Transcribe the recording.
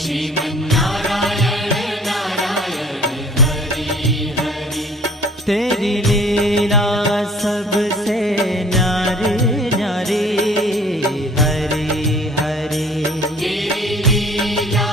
श्रीमन्नारायण नारायण हरि हरि। तेरी लीला सबसे न्यारी न्यारी हरि हरि। तेरी लीला